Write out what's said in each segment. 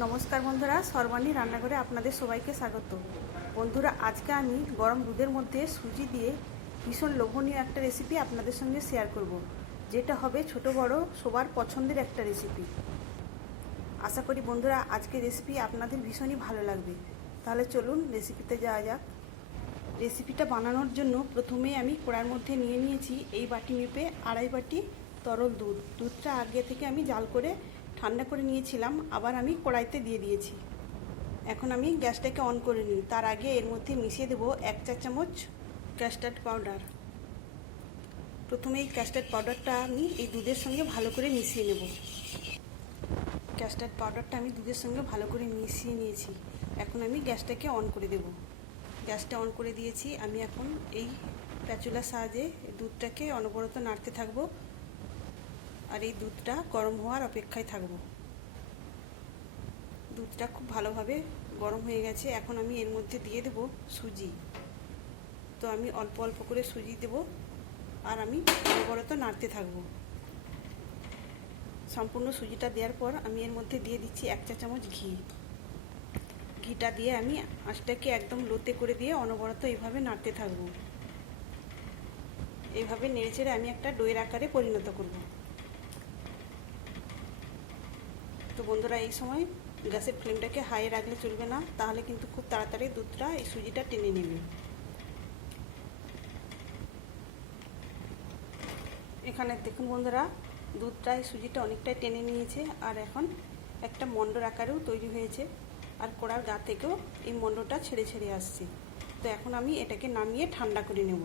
নমস্কার বন্ধুরা, সর্বাণী রান্নাঘরে আপনাদের সবাইকে স্বাগত। বন্ধুরা, আজকে আমি গরম দুধের মধ্যে সুজি দিয়ে ভীষণ লোভনীয় একটা রেসিপি আপনাদের সঙ্গে শেয়ার করব, যেটা হবে ছোট বড় সবার পছন্দের একটা রেসিপি আশা করি বন্ধুরা আজকে রেসিপি আপনাদের ভীষণই ভালো লাগবে। তাহলে চলুন রেসিপিতে যাওয়া যাক। রেসিপিটা বানানোর জন্য প্রথমে আমি কড়ার মধ্যে নিয়ে নিয়েছি এই বাটি মেপে আড়াই বাটি তরল দুধ। দুধটা আগে থেকে আমি জাল করে ঠান্ডা করে নিয়েছিলাম, আবার আমি কড়াইতে দিয়ে দিয়েছি। এখন আমি গ্যাসটাকে অন করে নিই। তার আগে এর মধ্যে মিশিয়ে দেবো এক চা চামচ ক্যাস্টার্ড পাউডার প্রথমে এই ক্যাস্টার্ড পাউডারটা আমি এই দুধের সঙ্গে ভালো করে মিশিয়ে নেব। ক্যাস্টার্ড পাউডারটা আমি দুধের সঙ্গে ভালো করে মিশিয়ে নিয়েছি। এখন আমি গ্যাসটাকে অন করে দেব। গ্যাসটা অন করে দিয়েছি। আমি এখন এই প্যাচুলার সাহায্যে দুধটাকে অনবরত নাড়তে থাকব। আর এই দুধটা গরম হওয়ার অপেক্ষায় থাকব। দুধটা খুব ভালোভাবে গরম হয়ে গেছে। এখন আমি এর মধ্যে দিয়ে দেব সুজি। তো আমি অল্প অল্প করে সুজি দেব আর আমি অনবরত নাড়তে থাকব। সম্পূর্ণ সুজিটা দেওয়ার পর আমি এর মধ্যে দিয়ে দিচ্ছি এক চা চামচ ঘি। ঘিটা দিয়ে আমি আঁচটাকে একদম লোতে করে দিয়ে অনবরত এইভাবে নাড়তে থাকব। এইভাবে নেড়ে চেড়ে আমি একটা ডোয়ের আকারে পরিণত করব তো বন্ধুরা, এই সময় গ্যাসের ফ্লেমটাকে হাই রাখলে চলবে না, তাহলে কিন্তু খুব তাড়াতাড়ি দুধটা এই সুজিটা টেনে নেবে। এখানে দেখুন বন্ধুরা, দুধটা এই সুজিটা অনেকটাই টেনে নিয়েছে, আর এখন একটা মন্ডর আকারেও তৈরি হয়েছে, আর কড়ার গা থেকেও এই মন্ডটা ছেড়ে ছেড়ে আসছে। তো এখন আমি এটাকে নামিয়ে ঠান্ডা করে নেব।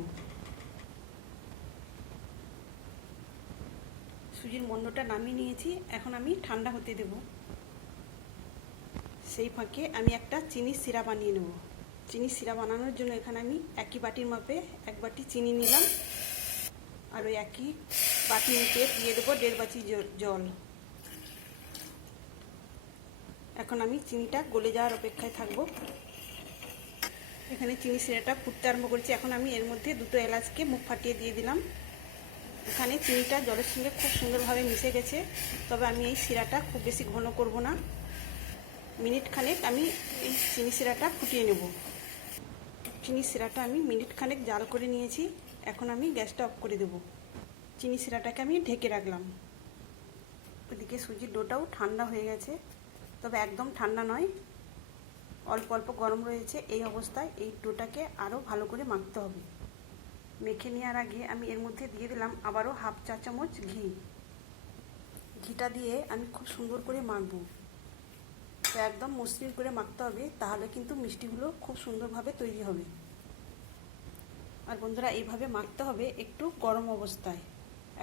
সুজির মন্ডটা নামিয়ে নিয়েছি, এখন আমি ঠান্ডা হতে দেব। সেই ফাঁকে আমি একটা চিনি সিরা বানিয়ে নেব। চিনি সিরা বানানোর জন্য এখানে আমি একই বাটির মাপে এক বাটি চিনি নিলাম, আর ওই একই বাটি মেপে দিয়ে দেবো দেড় বাটি জল। এখন আমি চিনিটা গলে যাওয়ার অপেক্ষায় থাকব। এখানে চিনি সিরাটা ফুটতে আরম্ভ করেছি, এখন আমি এর মধ্যে দুটো এলাচকে মুখ ফাটিয়ে দিয়ে দিলাম। এখানে চিনিটা জলের সঙ্গে খুব সুন্দরভাবে মিশে গেছে। তবে আমি এই শিরাটা খুব বেশি ঘন করব না। মিনিট খানেক আমি এই চিনি শিরাটা ফুটিয়ে নেব। চিনি শিরাটা আমি মিনিট খানেক জাল করে নিয়েছি। এখন আমি গ্যাসটা অফ করে দেব। চিনি শিরাটাকে আমি ঢেকে রাখলাম। ওদিকে সুজির ডোটাও ঠান্ডা হয়ে গেছে। তবে একদম ঠান্ডা নয়। অল্প অল্প গরম রয়েছে। এই অবস্থায় এই ডোটাকে আরও ভালো করে মাখতে হবে। মেখে নেওয়ার আগে আমি এর মধ্যে দিয়ে দিলাম আবারও হাফ চা চামচ ঘি। ঘিটা দিয়ে আমি খুব সুন্দর করে মাখবো। তো একদম মসৃণ করে মাখতে হবে, তাহলে কিন্তু মিষ্টিগুলো খুব সুন্দরভাবে তৈরি হবে। আর বন্ধুরা, এইভাবে মাখতে হবে একটু গরম অবস্থায়।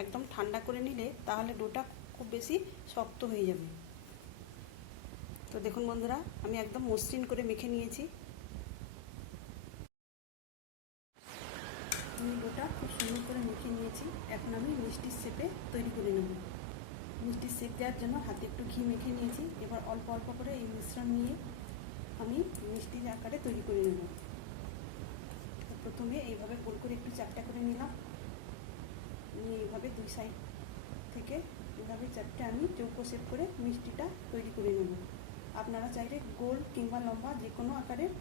একদম ঠান্ডা করে নিলে তাহলে ডোটা খুব বেশি শক্ত হয়ে যাবে। তো দেখুন বন্ধুরা, আমি একদম মসৃণ করে মেখে নিয়েছি আমি ডোটা খুব সুন্দর করে মেখে নিয়েছি। এখন আমি মিষ্টির শেপে তৈরি করে নেব। মিষ্টির শেপ দেওয়ার জন্য হাতে একটু ঘি মেখে নিয়েছি। এবার অল্প অল্প করে এই মিশ্রণ নিয়ে আমি মিষ্টির আকারে তৈরি করে নেব। প্রথমে এইভাবে গোল করে একটু চারটা করে নিলাম। নিয়ে এইভাবে দুই সাইড থেকে এভাবে চারটে আমি চৌকো শেপ করে মিষ্টিটা তৈরি করে নেব। আপনারা চাইলে গোল কিংবা লম্বা যে কোনো আকারের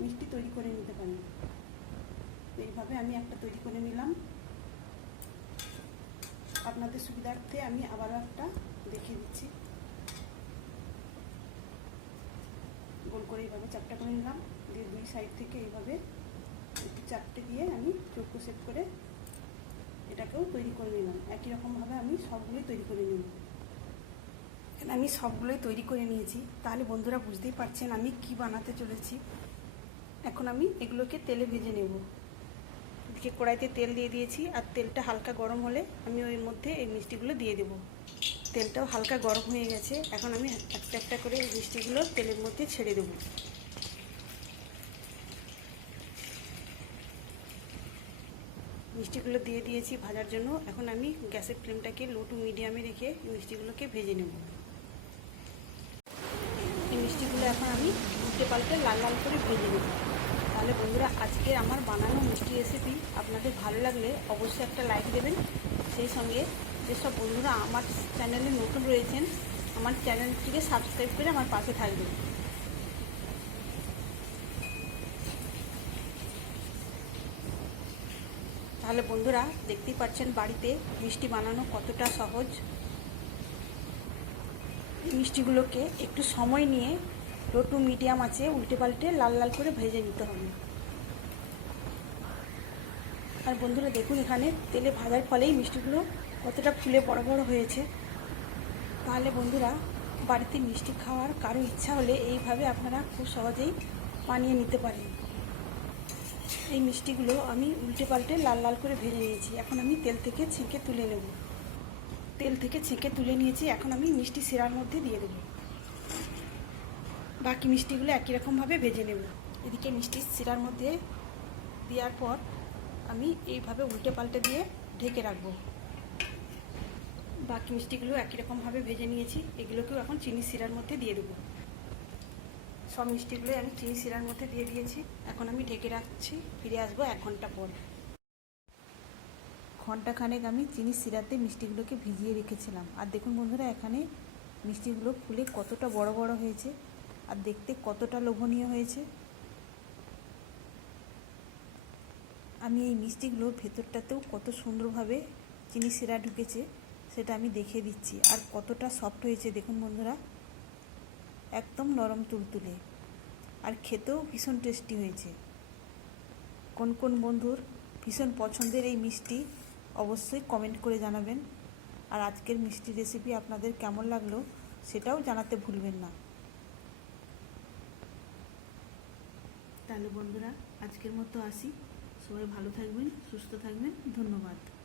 মিষ্টি তৈরি করে নিতে পারেন। এইভাবে আমি একটা তৈরি করে নিলাম। আপনাদের সুবিধার্থে আমি আবারও একটা দেখিয়ে দিচ্ছি। গোল করে এইভাবে চারটা করে নিলাম। দিয়ে দুই সাইড থেকে এইভাবে একটু চারটে দিয়ে আমি চৌকো সেট করে এটাকেও তৈরি করে নিলাম। একই রকমভাবে আমি সবগুলোই তৈরি করে নিব এখানে আমি সবগুলোই তৈরি করে নিয়েছি। তাহলে বন্ধুরা বুঝতেই পারছেন আমি কি বানাতে চলেছি। এখন আমি এগুলোকে তেলে ভেজে নেব। এদিকে কড়াইতে তেল দিয়ে দিয়েছি আর তেলটা হালকা গরম হলে আমি ওর মধ্যে এই মিষ্টিগুলো দিয়ে দেব। তেলটাও হালকা গরম হয়ে গেছে, এখন আমি একটা একটা করে এই মিষ্টিগুলো তেলের মধ্যে ছেড়ে দেব। মিষ্টিগুলো দিয়ে দিয়েছি ভাজার জন্য, এখন আমি গ্যাসের ফ্লেমটাকে লো টু মিডিয়ামে রেখে মিষ্টিগুলোকে ভেজে নেব। এই মিষ্টিগুলো এখন আমি উল্টে পাল্টে লাল লাল করে ভেজে নেব। তাহলে বন্ধুরা আজকে আমার বানানো মিষ্টি রেসিপি আপনাদের ভালো লাগলে অবশ্যই একটা লাইক দেবেন। সেই সঙ্গে যেসব বন্ধুরা আমার চ্যানেলে নতুন রয়েছেন, আমার চ্যানেলটিকে সাবস্ক্রাইব করে আমার পাশে থাকবেন। তাহলে বন্ধুরা দেখতেই পাচ্ছেন বাড়িতে মিষ্টি বানানো কতটা সহজ। মিষ্টিগুলোকে একটু সময় নিয়ে লো টু মিডিয়াম আছে উল্টে পাল্টে লাল লাল করে ভেজে নিতে হবে। আর বন্ধুরা দেখুন এখানে তেলে ভাজার ফলেই মিষ্টিগুলো কতটা ফুলে বড় বড় হয়েছে। তাহলে বন্ধুরা, বাড়িতে মিষ্টি খাওয়ার কারও ইচ্ছা হলে এইভাবে আপনারা খুব সহজেই বানিয়ে নিতে পারেন। এই মিষ্টিগুলো আমি উল্টে পাল্টে লাল লাল করে ভেজে নিয়েছি। এখন আমি তেল থেকে ছেঁকে তুলে নেব। তেল থেকে ছেঁকে তুলে নিয়েছি, এখন আমি মিষ্টি শিরার মধ্যে দিয়ে দেবো। বাকি মিষ্টিগুলো একই রকমভাবে ভেজে নেব। এদিকে মিষ্টি শিরার মধ্যে দেওয়ার পর আমি এইভাবে উল্টে পাল্টে দিয়ে ঢেকে রাখব। বাকি মিষ্টিগুলো একই রকমভাবে ভেজে নিয়েছি। এগুলোকেও এখন চিনি শিরার মধ্যে দিয়ে দেবো। সব মিষ্টিগুলো আমি চিনি শিরার মধ্যে দিয়ে দিয়েছি। এখন আমি ঢেকে রাখছি। ফিরে আসব এক ঘণ্টা পর। ঘন্টাখানেক আমি চিনি শিরাতে মিষ্টিগুলোকে ভিজিয়ে রেখেছিলাম। আর দেখুন বন্ধুরা, এখানে মিষ্টিগুলো ফুলে কতটা বড় বড় হয়েছে। আর দেখতে কতটা লোভনীয় হয়েছে। আমি এই মিষ্টিগুলোর ভেতরটাতেও কত সুন্দরভাবে চিনি শিরা ঢুকেছে, সেটা আমি দেখে দিচ্ছি। আর কতটা সফট হয়েছে দেখুন বন্ধুরা। একদম নরম তুলতুলে। আর খেতেও ভীষণ টেস্টি হয়েছে। কোন কোন বন্ধুর ভীষণ পছন্দের এই মিষ্টি, অবশ্যই কমেন্ট করে জানাবেন। আর আজকের মিষ্টি রেসিপি আপনাদের কেমন লাগল, সেটাও জানাতে ভুলবেন না। তাহলে বন্ধুরা আজকের মতো আসি। সবাই ভালো থাকবেন সুস্থ থাকবেন। ধন্যবাদ।